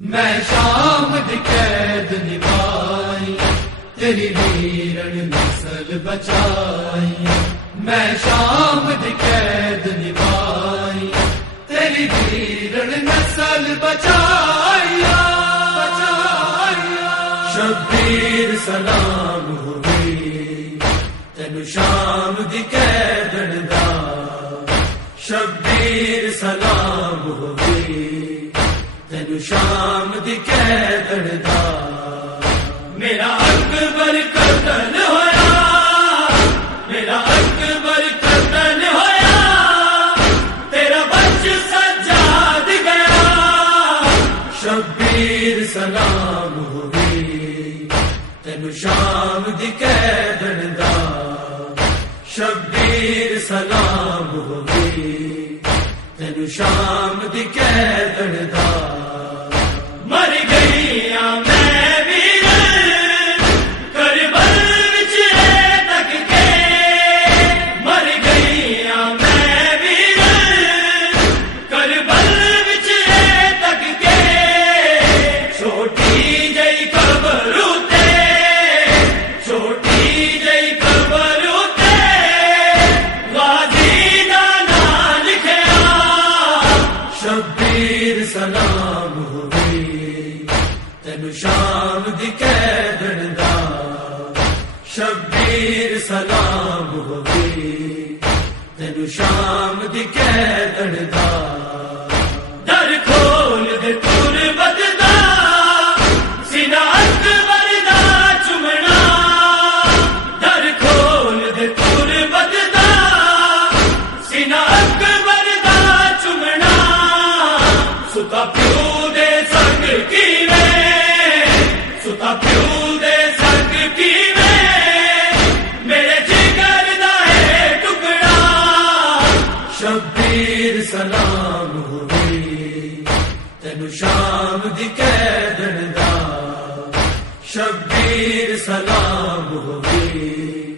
میں شام دی قید نبھائی تیری ویرن نسل بچائی، میں شام دی قید نبھائی تیری ویرن نسل بچائی، شبیر سلام ہوئی تینو شام دی قیدن دا، شبیر سلام ہوئی تینو شام دی قیدن دا، میرا اکبر قتل ہویا، میرا اکبر قتل ہویا، تیرا بچ سجاد گیا، شبیر سلام ہوئی تینو شام دی قیدن دا، شبیر سلام ہوئی تینو شام دی قیدن دا، مر گئی میں ویرن کربل وچ تک کے، مر گئی میں ویرن کربل وچ تک کے، چھوٹی جئی قبر اتے، چھوٹی جئی قبر اتے غازی دا نام لکھیا، شبیر سلام ہوئی تینو شام دی قیدن دا، شبیر سلام ہوئی تینو شام دی قیدن دا، در کھول دے تربت دا سینہ اکبر دا چمنا، در کھول دے تربت دا سینہ اکبر دا چمنا، ستا پیو دے سنگ کیویں، ستا پیو دے سنگ کیویں، میرے جگر دا ہے ٹکڑا، شبیر سلام ہوئی تینو شام دی قیدن دا، شبیر سلام ہوئی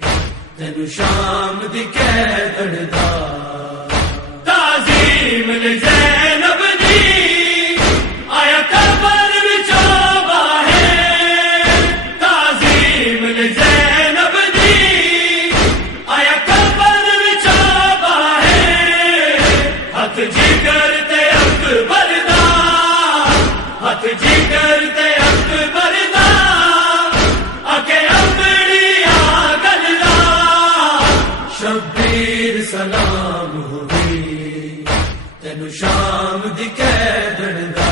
تینو شام دی قیدن دا، تعظیم زینب دی آیا قبر وچوں باہر، تعظیم زینب دی آیا قبر وچوں باہر، ہاتھ جگر تے اکبر دا، ہاتھ جگر تے اکبر دا، اکے اپنی آگل دا، شبیر سلام ہوئی تینو شام دی قیدن دا،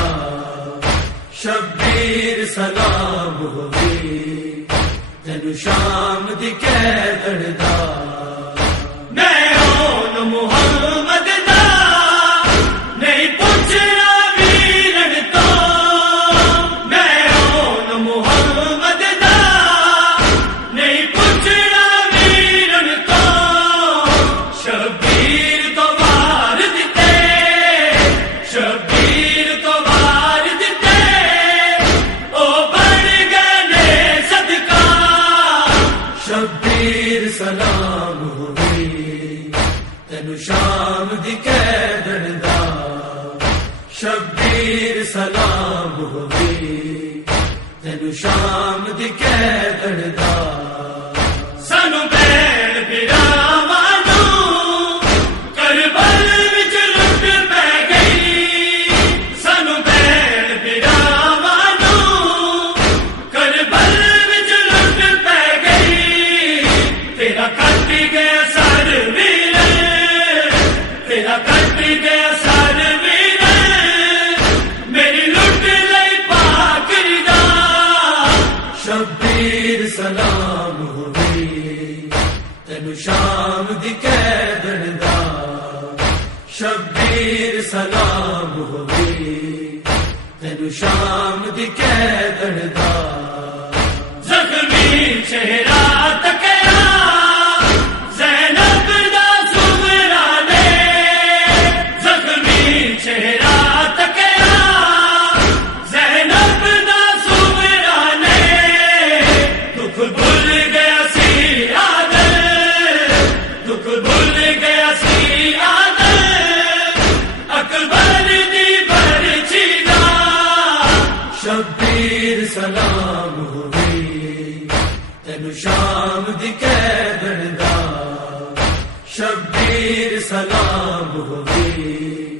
شبیر سلام ہوئی تینو شام دی قیدن دا، میں ہون محمد دا نہیں پوچھنا ویرن تو، میں ہون محمد دا نہیں پوچھنا ویرن تو، شبیر تو وار دتے، شبیر تو وار دتے، او بن گئے صدقہ، شبیر سلام ہوئی تینو شام دی قیدن دا، شبیر سلام ہوئی تینو شام دی قیدن دا، سانو بین براواں نوں کربل وچ لٹ پے گئی، سانو بین براواں نوں کربل وچ لٹ پے گئی، تیرا کٹ گیا سر ویرن، تیرا کٹ گیا سر ویرن، میری لٹ لئی پاک رضا، شبیر سلام ہوئی تینو شام دی قیدن دا، شبیر سلام ہوئی تینو شام دی قیدن دا، زخمی چہرہ تکیا زینب دا زمرہ نے، زخمی چہرہ تکیا زینب دا زمرہ نے، دکھ بھول گیا سی عادل، دکھ بھول گیا سی عادل، اکبر دی برچی دا، شبیر سلام ہووی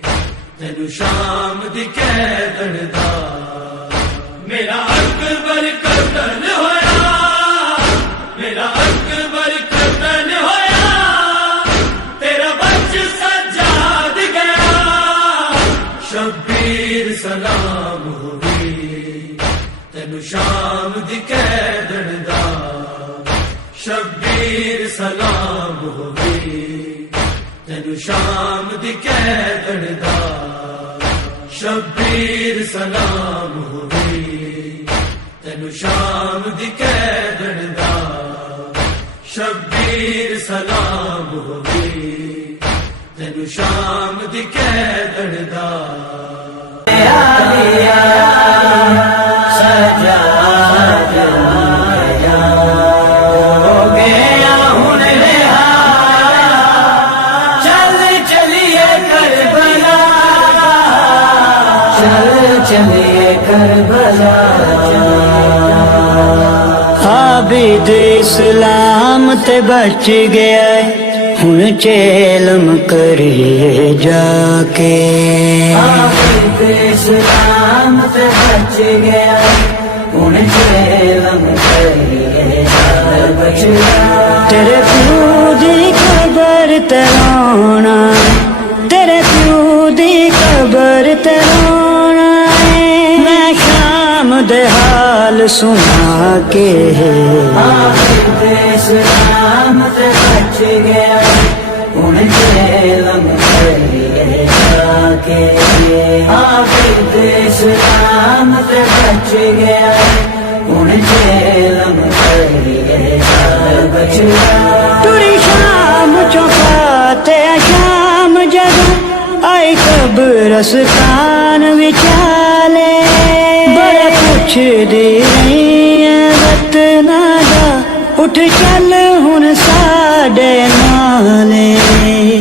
تینو شام دی قیدن دا میرا اکبر قتل ہویا میرا اکبر قتل ہویا تیرا بچ سجاد گیا شبیر سلام ہووی تینو شام دی قیدن دا شبیر سلام ہووی تینو شام دی قیدن دا شبیر سلام ہووی تینو شام دی قیدن دا شبیر سلام ہووی تینو شام دی قیدن دا چلیے کربلا عابد اسلام تے بچ گیا ہے ہن چیلم کریے جا کے عابد اسلام تے بچ گیا ہے ہن چیلم کریے جا کے تیرے پیو دی قبر تے رونا تیرے پیو دی قبر تے رونا دے حال سنا کے عابد اسلام تے بچ گیا ہن چیلم کریے جا کے عابد اسلام تے بچ گیا ہن چیلم کریے جا کے ٹری شام چوکا تے شام جگہ آئی قبرستان وچالے پوچھ دی رہی ہے وطنا دا اٹھ چل ہن ساڈے نالے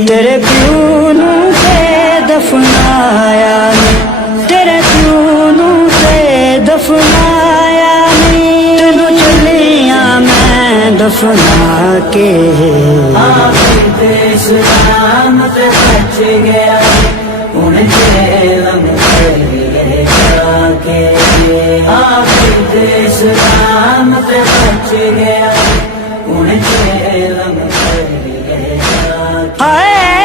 تیرے پیو نو تے دفنایا تیرے پیو نو تے دفنایا تینو چلیاں میں دفنا کے عابد اسلام تے بچ گیا ہن چیلم کریے جا کے عابد اسلام تے بچ گیا ہن چیلم کریے جا کے آیا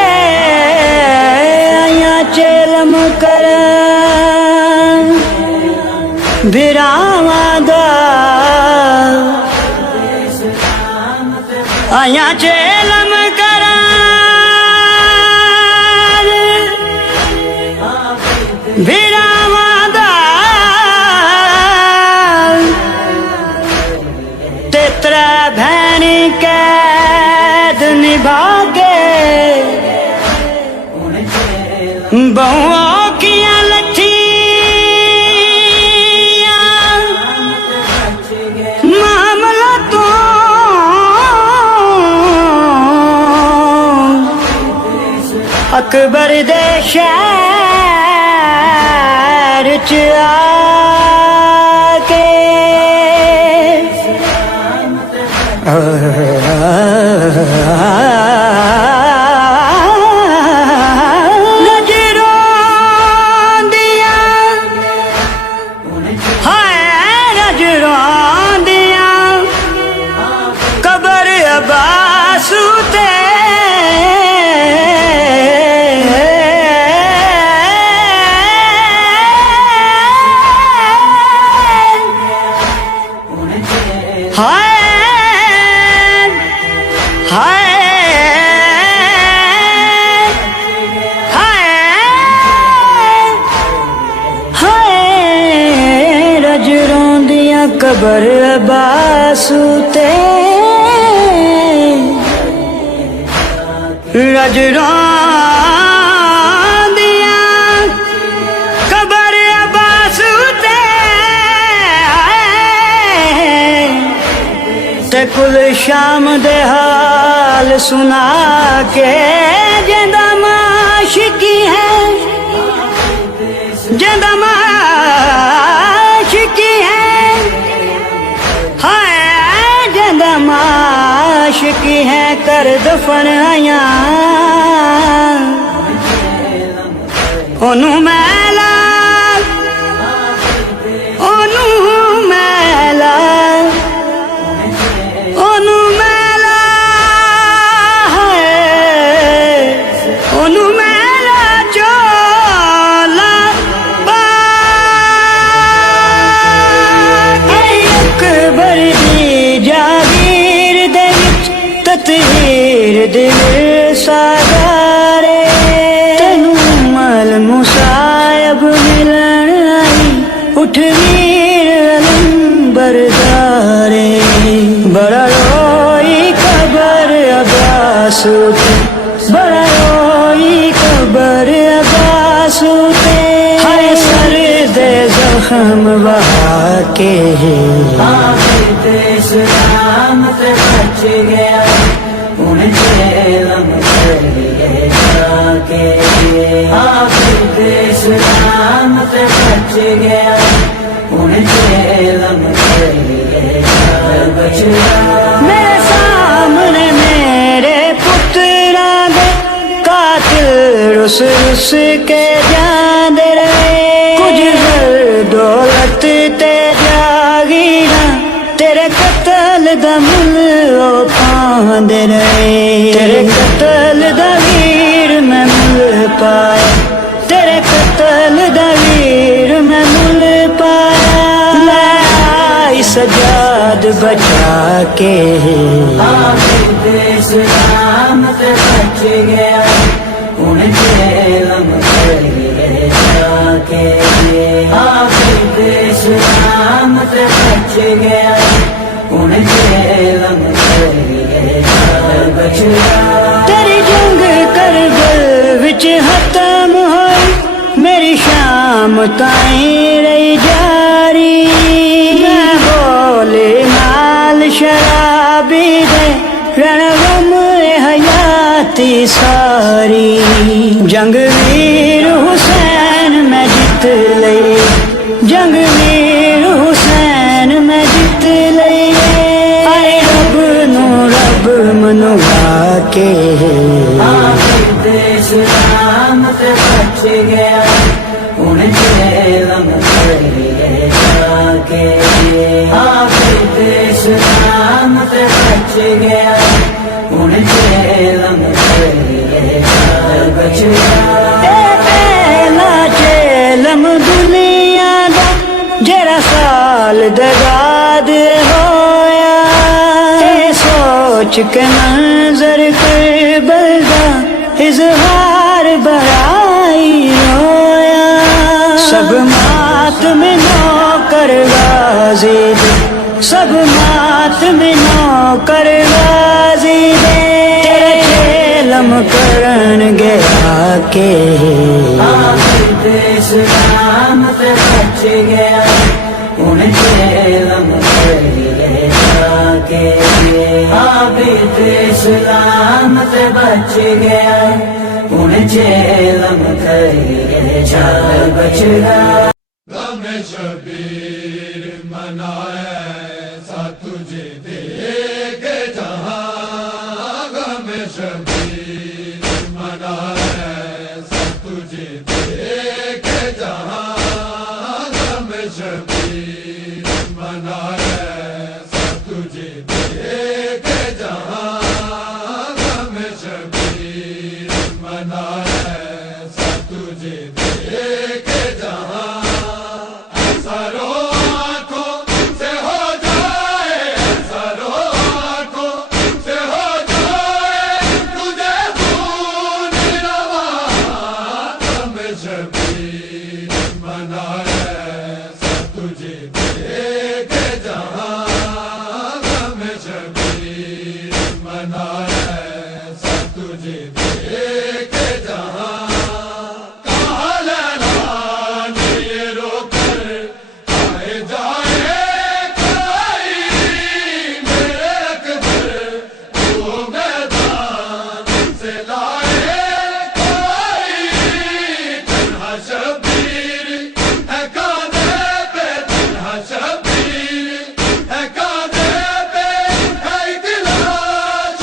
چیلم کرن بھراواں دا آیا چیلم کرن بھراواں دا تیترا بھینی قید نبھا کے بہوؤں کیاں لٹھیاں معاملہ تو اکبر دے شہر چ آ کے نجروں دیا ہائے نجروں دیا قبر عباس تے قبر عباس تے رجران دیا قبر عباس تے کل شام دے حال سنا کے جندہ معاشقی ہے جندہ معاشقی ہے عاشقی ہے کر دفن آیا اونوں میلا اونوں میلا اونوں میلا ہے اونوں میلا چولا اکبر دی جاگیر دے وچ تطہیر دل سادارے تینوں مل مصائب ملن آئی اٹھ ویر علم بردارے بڑا روئی قبر عباس اٹھے بڑا روئی قبر عباس اٹھے ہائے سر دے زخم بہا کے حافظ اسلام تے بچ گیا ان جیلم کریے جا کے حافظ اسلام تے بچ گیا ان جیلم کریے جا بچیا میرے سامنے میرے پتراں دے قاتل رس رس کے جاندے رہے کچھ زر دولت تے جاگیراں تیرے قتل دا مل او پاندے رہے تیرے قتل دا ویر میں مل پایا تیرے قتل دا ویر میں مل پایا لے آئی سجاد بچا کے حافظ اسلام تے بچ گیا ان جیلم کریے جا کے حافظ اسلام تے بچ گیا ان جیلم کریے جا بچیا تیری جنگ کربل وچ ختم ہوئی میری شام تائیں رہی جاری میں بولے نال شرابی دے رنغم حیاتی ساری جنگ ویر حسین میں جت لئی جنگ ویر حسین میں جت لئی آئے رب منوا کے حافظ اسلام تے بچ گیا ان جیلم کریے جا کے حافظ اسلام تے بچ گیا ان جیلم کریے جا بچیا پہلا چیلم دنیا دا جڑا سال دگاد ہویا اے سوچ کے منظر کربل دا اظہار برائی رویا سب ماتم نوکر غازی دے سب ماتم نوکر غازی دے تیرے چیلم کرن گیا کے حافظ اسلام تے بچ گیا ان جیلم کریے جا کے حافظ اسلام تے بچ گیا ان جیلم کریے جا بچیا غم شبیر منائے سا تجھے دیکھ جہاں غم شبیر منائے سا تجھے دیکھ جہاں غم شبیر منائے سا تجھے دیکھ جہاں غم شبیر منائے سا تجھے دیکھ جہاں سرو آنکھوں سے ہو جائے سرو آنکھوں سے ہو جائے تجھے خون روا غم شبیر منائے سا تجھے دیکھ جہاں غم شبیر منائے سا تجھے دیکھ جہاں شبیر ہے کانے پہ ہے دلاش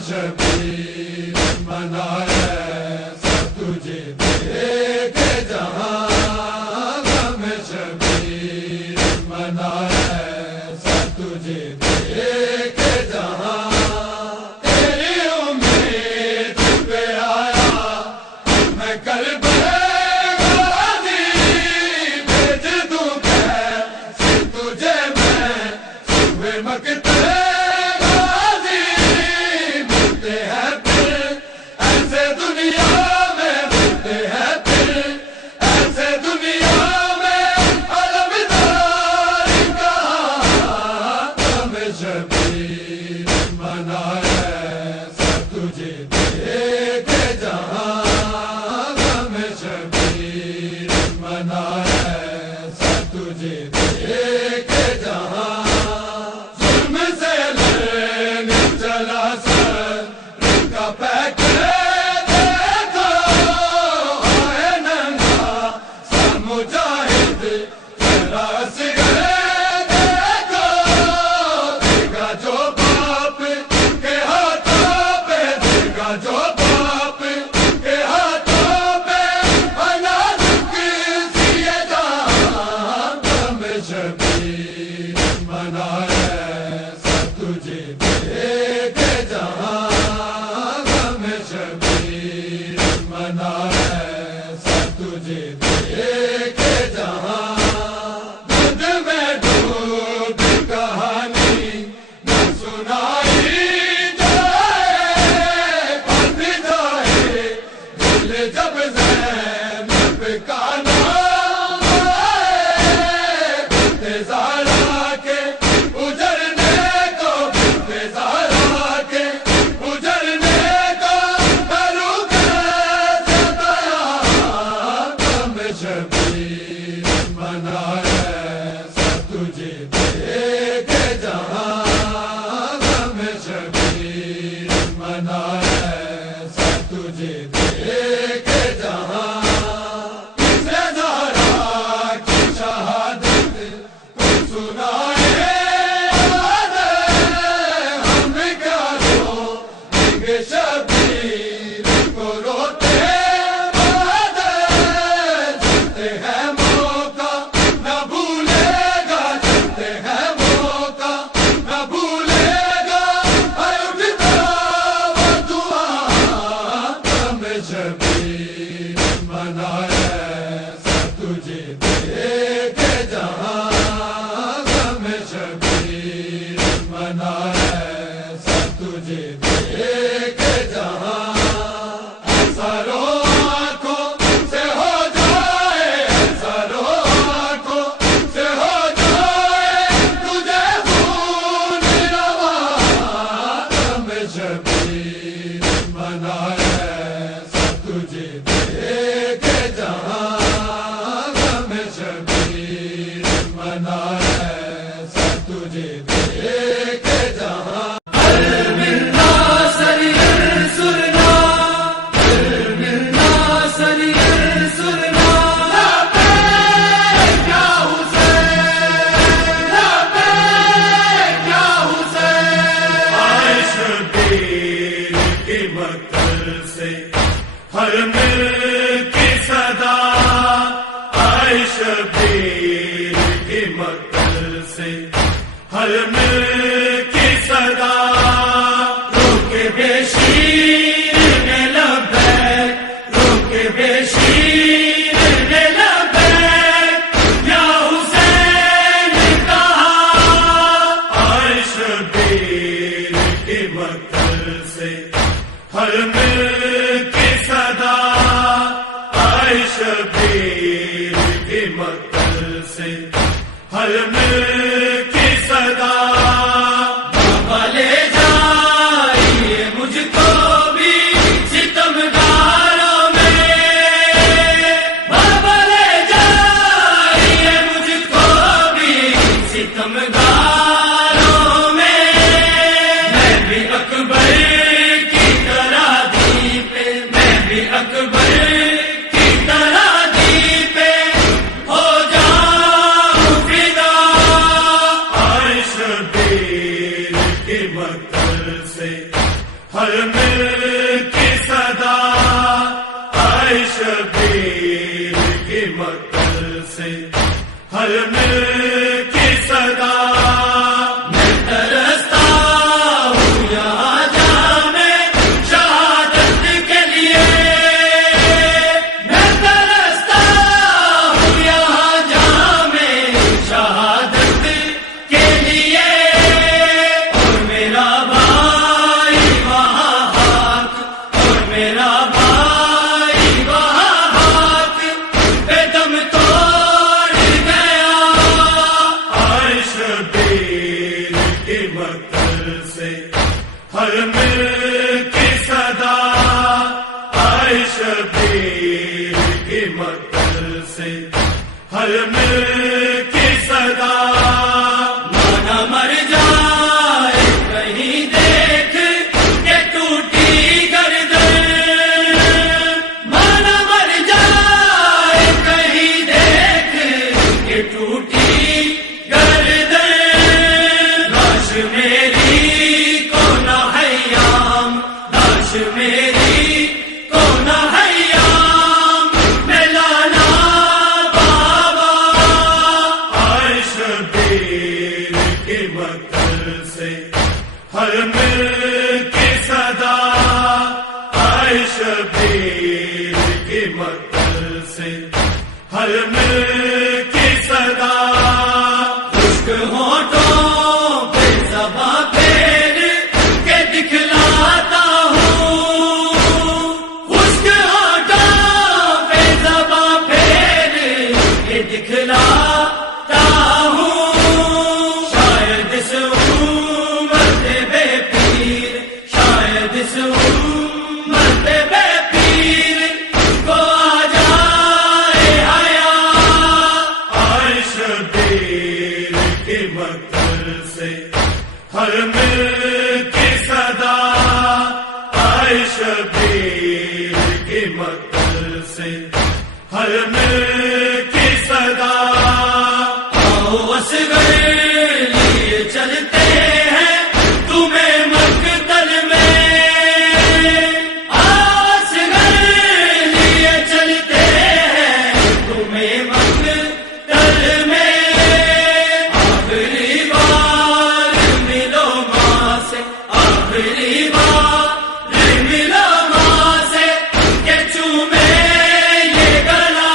شبیر منایا سب تجھے دیکھ جہاں غم شبیر منایا سب تجھے دیکھ جہاں تیری امید پہ آیا میں کربلا غازی بھیج دوں کیسے تجھے میں صبح مکتے غازی ملتے ہیں پھر ایسے دنیا میں ملتے ہیں پھر ایسے دنیا میں علمدار کہاں غم شبیر منایا سب تجھے دیکھ جہاں غم شبیر منایا سب تجھے دیکھ جہاں ظلم سے لڑنے چلا سر کا پیک دیکھو آئے ننگا سا مجاہد چلا سگرے دیکھو دیگا جو باپ کے ہاتھوں پہ دیگا جو باپ کے ہاتھوں پہ نازک سی یہ جہاں غم شبیر منایا سب تجھے دیکھ جہاں غم شبیر منایا سب تجھے دیکھ جہاں دودھ میں ڈوب کہانی نہ سنائی جائے بند جائے دل جب زینب کا نام آئے بنتے زہرا کے اجڑنے کو بنتے زہرا کے اجڑنے کو کروں کیسے بیان غم شبیر منایا سب تجھے دیکھ جہاں غم شبیر منایا سب تجھے دیکھ جہاں سے زہرا کی شہادت کو سنائے ہم کیا رو گے شبیر کو روتے جلتے ہیں موقع نہ بھولے گا جلتے ہیں موقع نہ بھولے گا اے اٹھتا وہ دعا غم شبیر منایا سب تجھے دیکھ جہاں غم شبیر منایا سب تجھے دیکھ جہاں ایسا رو آنکھوں سے ہو جائے ایسا رو آنکھوں سے ہو جائے تجھے خون روا غم شبیر منایا سب تجھے دیکھ جہاں غم شبیر منایا سب تجھے دیکھ جہاں آئے شبیر کی مقتل سے ہر مل کی صدا آئے شبیر کی مقتل سے ہر مل کی صدا روک بے شیر نے لبیک روک بے شیر نے لبیک یا حسین کہا آئے شبیر کی مقتل سے ہر مل کی صدا آئے شبیر کی مقتل سے ہر مل کی صدا بابا لے جائیے مجھ کو بھی ستمگاروں میں بابا لے جائیے مجھ کو بھی ستمگاروں میں بھی اکبر کی طرح دی پہ میں بھی اکبر کی طرح دی پہ ہو جاؤں فدا آئے شبیر کی مقتل سے ہر مل کی صدا آئے شبیر کی مقتل سے، ہر مل کی صدا میں ترستا ہوں یہاں جام شہادت کے لیے، میں ترستا ہوں یہاں جام شہادت کے لیے، اور میرا بھائی وہاں ہاتھ، اور میرا بھائی وہاں ہاتھ بے دم توڑ گیا، آئے شبیر کی مقتل سے، ہر مل کی صدا آئے شبیر کی مقتل سے، ہر مل کی صدا مانا مر جائے کہیں دیکھ کہ ٹوٹی گردن، مانا مر جائے کہیں دیکھ کہ ٹوٹی گردن، لاش میری کو نہ حیام، لاش میری کو نہ حیام میں لانا بابا، آئے شبیر کی مقتل سے، ہر مل کی صدا آئے شبیر کی مقتل سے، ہر مل کی صدا خشک ہونٹوں پہ زباں پھیر کے دکھلاتا ہوں، خشک ہونٹوں پہ زباں پھیر کے دکھلاتا ہوں، شاید اس امت بے پیر، شاید اس امت بے پیر کو آ جائے حیا، آئے شبیر کی مقتل سے، ہر مل کی صدا آئے شبیر کی مقتل سے، ہر مل کی صدا آؤ اصغر لیے چلتے ہیں تمہیں مقتل میں، آؤ اصغر لیے چلتے ہیں تمہیں مقتل میں، آخری بار ملو ماں سے، آخری بار ملو ماں سے کہ چومے یہ گلا،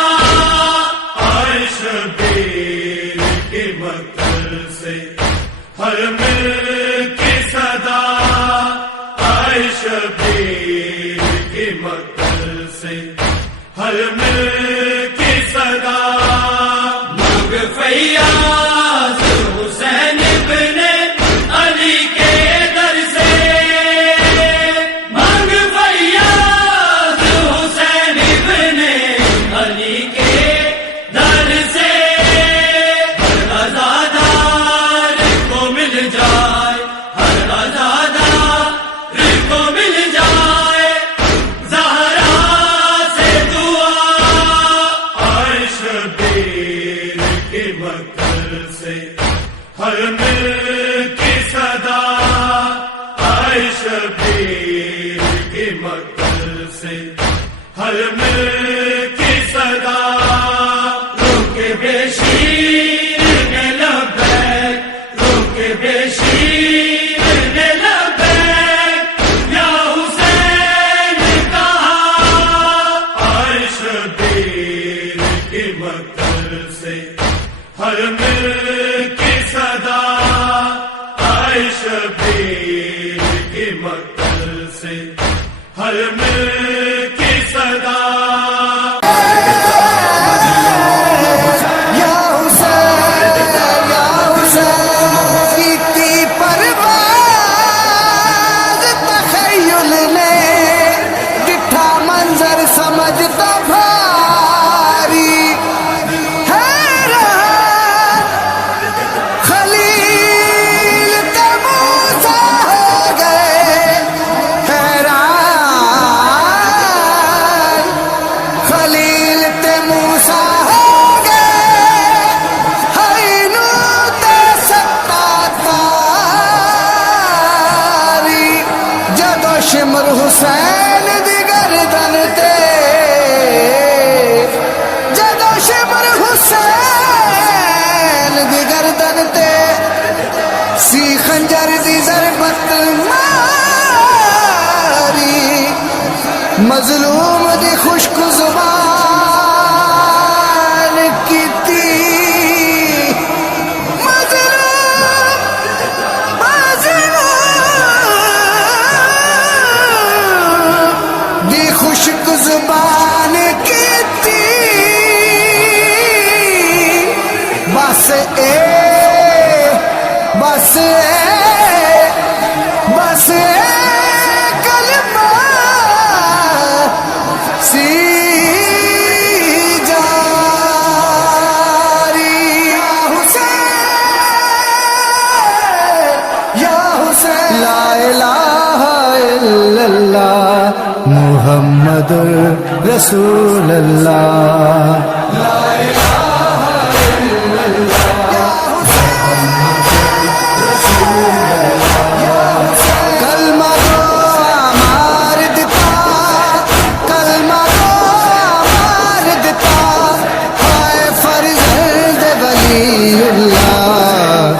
آئے شبیر کی مقتل سے، ہر مل کی صدا آئے شبیر کی مقتل سے، ہر مل کی صدا مانگ فیاض حسین ابن علی کے در سے، مانگ فیاض حسین ابن علی کے در سے، ہر عزادار کو مل جائے، ہر عزادار کو مل جائے زہرا سے دعا، آئے شبیر کی مقتل سے، ہر مل کی صدا آئے شبیر کی مقتل سے، ہر مل کی صدا روک بے شیر نے لبیک، روک بے شیر نے لبیک یا حسین کہا، آئے شبیر کی مقتل سے، ہر مل کی صدا آئے شبیر کی مقتل سے، ہر مل کی صدا یا حسین کیتی پرواز تخیل نے ڈٹھا منظر سمجھتا بھاری، حیران خلیل تے موسیٰ ہو گئے، حیران حسین دی گردن تے جدو شمر حسین دی گردن تے سی خنجر دی ضربت ماری مظلوم دی خشک زبان کیتی خشک زبان کیتی بس کلمہ سی جاری یا حسین لا الہ الا اللہ محمد رسول اللہ لا الہ الا اللہ کلمہ دو مار دتا کلمہ دو مار دتا ہائے فرزند ولی اللہ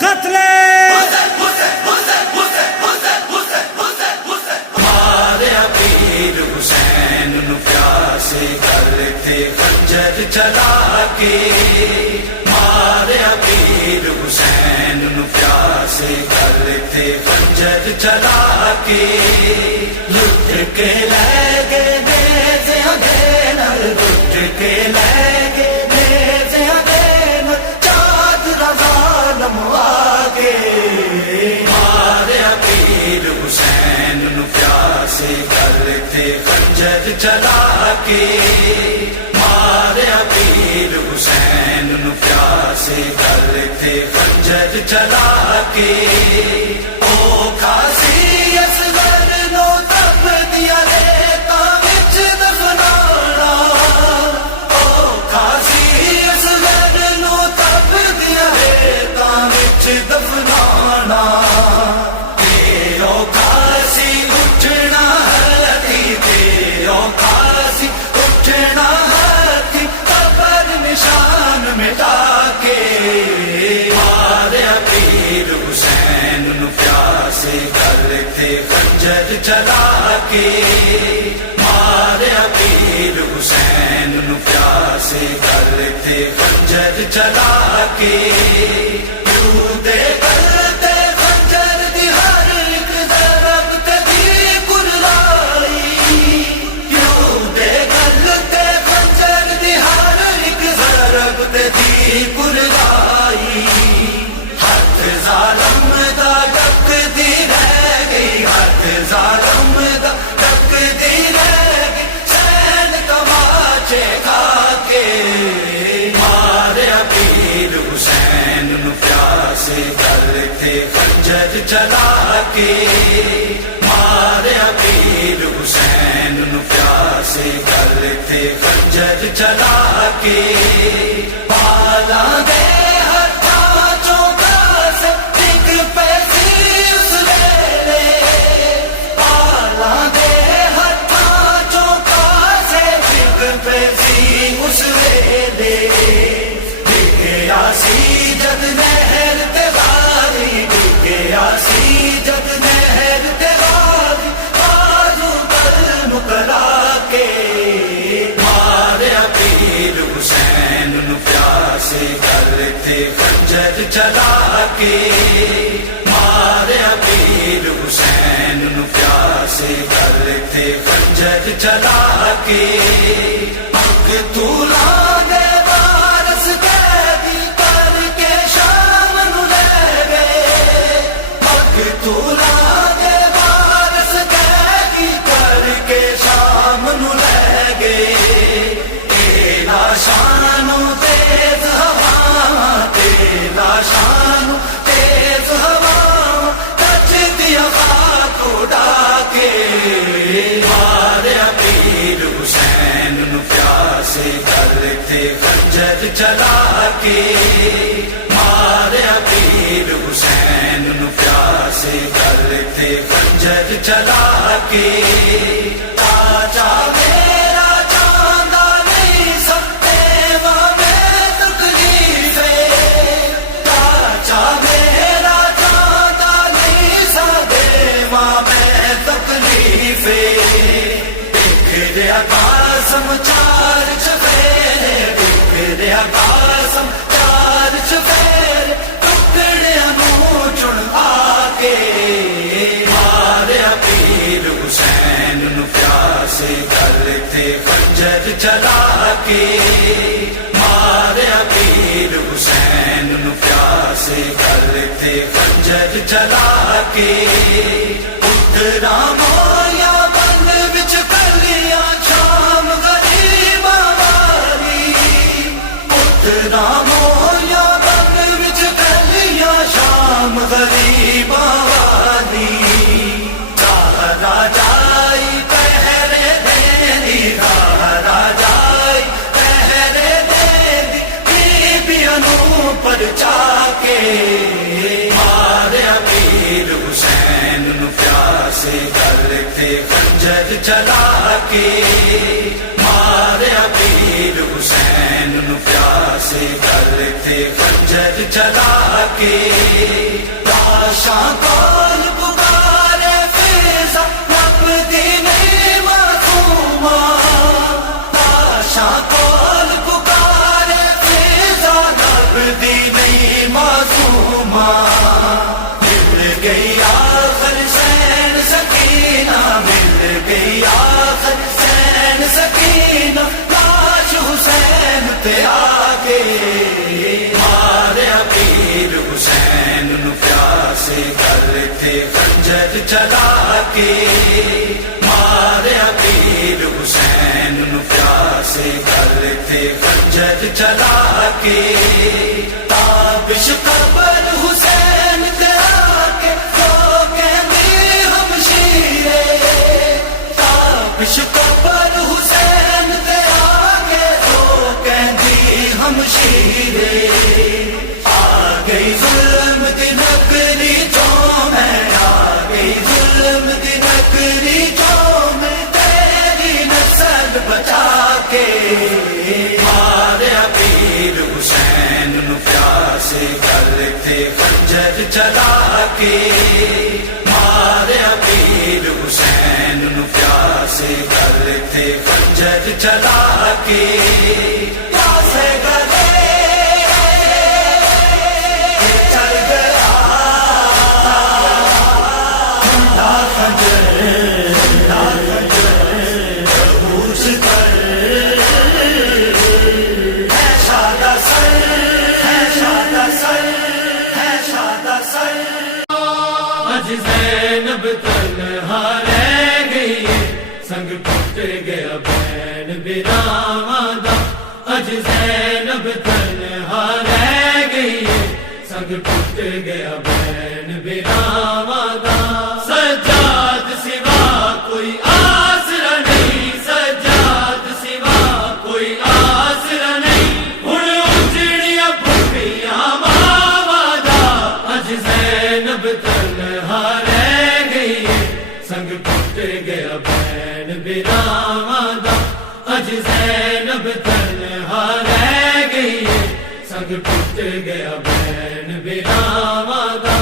قتل مارے امیر حسین نو پیاسے گل تے خنجر چلا کے مارے امیر حسین نو پیاسے گل تے خنجر چلا کے لٹ کے لے گئے نیزے نال لٹ کے لے گئے نیزے نال چاد ظالم آگے مارے امیر حسین نو پیاسے گل تے خنجر چلا کے مارے امیر حسین نو پیاسے گل تے خنجر چلا کے او کھاسی اصغر نو تپ دیا ریتاں وچ دفنانا او کھاسی اصغر نو تپ دیا ریتاں وچ دفنانا تیرو کھاسی اٹھنا ہتھی تیرو کھاسی اٹھنا ہتھی قبر نشان مٹا کے مارے امیر حسین نو پیاسے گل تے خنجر چلا کے مارے امیر حسین نو پیاسے گل تے خنجر چلا کے کیوں دے گل تے خنجر دی ہر ایک ضرب تے دی قرلائی کیوں دے گل تے خنجر دی ہر ایک ضرب تے دی قرلائی ہاتھ ظالم دا ڈک دی رہ گئی ہاتھ ظالم دا ڈک دی رہ گئی سین تماچے کھا کے مارے امیر حسین نو پیاسے گل تے خنجر چلا کے مارے امیر حسین نو پیاسے گل تے خنجر چلا کے پالا دے ہتھاں چوں کاسے ڈگ پیسی اس ویلے پالا دے ہتھاں چوں کاسے ڈگ پیسی اس ویلے ڈگیا سی جد نہر تے واری ڈگیا سی جد نہر تے واری بازو پر مکلا کے مارے امیر حسین نو پیاسے گل تے خنجر چلا کے مارے امیر حسین نو پیاسے گل تے خنجر چلا کے پگ تولا دے وارث قیدی کر کے کے ماریا پیر حسین نو پیاسے گل تے خنجر چلا کے چاچا میرا چاہندا نہیں سکتے میں تکلیفے چاچا میرا چاہندا نہیں سکتے میں تکلیفے بکھریا قاسم چار چفیرے بکھریا قاسم چار چفیرے ٹکڑیاں نو چن آ کے ماریا پیر حسین نو پیاسے گل تے خنجر چلا کے ماریا پیر حسین نو پیاسے گل تے خنجر چلا کے اترا مویا بند وچ کلیاں شام غریباں والی اترا مویا بند وچ کلیاں شام غریباں والی سہارا جائی پہرے دینی سہارا جائی پہرے دینی بیبیاں نو پرچا کے ماریا پیر حسین نو پیاسے گل تے خنجر چلا کے ماریا پیر حسین نو پیاسے گل تے خنجر چلا کے لاشاں کول پکارے فضا لبدی نہیں معصومہ لاشاں کول پکارے فضا لبدی نہیں معصومہ مل گئی آخر سین سکینہ مل گئی آخر سین سکینہ لاش حسین تے آگے ماریا پیر حسین نو پیاسے گل تے خنجر چلا کے ماریا پیر حسین نو پیاسے گل تے خنجر چلا کے تابش قبر حسین تے آکے تو کہندی ہمشیرے تابش قبر حسین تے آکے تو کہندی ہمشیرے آ گئی ظلم دی نگری چوں میں آ گئی ظلم دی نگری چوں میں تیری نسل بچا کے ماریا پیر حسین نو پیاسے گل تے خنجر چلا کے ماریا پیر حسین نو پیاسے گل تے خنجر چلا کے پیاسے گلے چل گیا ٹھنڈا خنجر ٹھنڈا خنجر بوجھ کر ہے شادہ سر ہے شادہ سر ہے شادہ سر آج زینب تنہا رہ گئی سنگ ٹوٹ گیا بین براواں دا آج زینب تنہا رہ گئی سنگ ٹوٹ گیا بین براواں دا سجاد سوا کوئی آسرا نہیں سجاد سوا کوئی آسرا نہیں ہن اجڑیاں بھٹیاں ماواں دا آج زینب تنہا رہ گئی سنگ ٹوٹ گیا بین براواں دا آج زینب تنہا رہ گئی سنگ ٹوٹ گیا بین براواں دا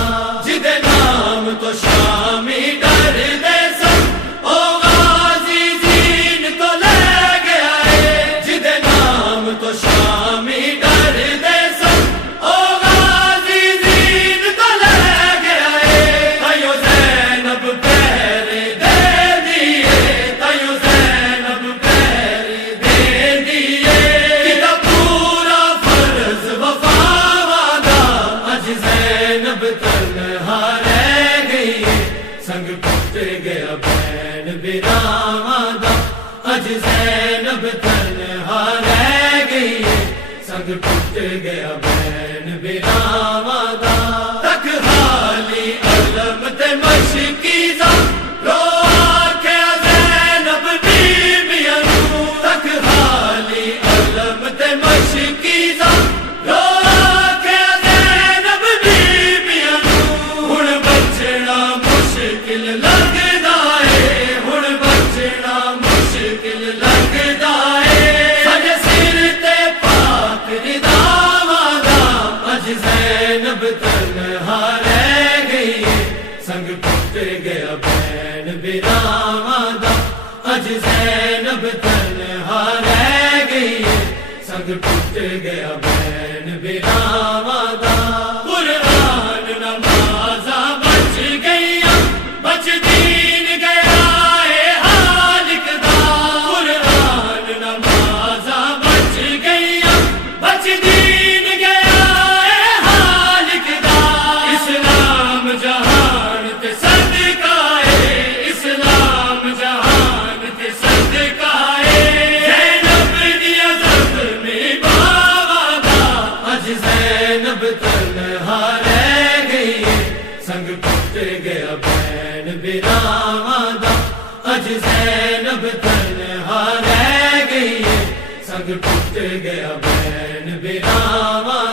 جدے نام تو شامی ڈر دے سن او غازی زین تو لے گیا ہے جدے نام تو شامی ڈر دے سن او غازی زین تو لے گیا ہے تائیو زینب پیرے دے دیئے تائیو زینب پیرے دے دیئے کتا پورا فرض وفاواں دا آج زینب تنہا رہ گئی سنگ ٹوٹ گیا بین براواں دا آج زینب تنہا رہ گئی سنگ ٹوٹ گیا بین براواں دا تک حالی علم تے مشکی دا رو آکھیا زینب بیبیاں نوں تک حالی علم تے مشکی دا رو زینب تنہا رہ گئی ہے سنگ ٹوٹ گیا بہن براواں دا اج زینب تنہا رہ گئی ہے سنگ ٹوٹ گیا بہن براواں دا قرآن نمازاں بچ گئیاں بچ دین گیا اے حالق دا قرآن نمازاں بچ گئیاں بچ دین گیا اے حالق دا اسلام جہان تے صدقہ اے اسلام جہان تے صدقہ اے زینب دی عزت میں باواں دا اج زینب تنہا رہ گئی ہے سنگ ٹوٹ گیا بہن براواں دا اج زینب تنہا رہ گئی ہے سنگ ٹوٹ گیا بہن براواں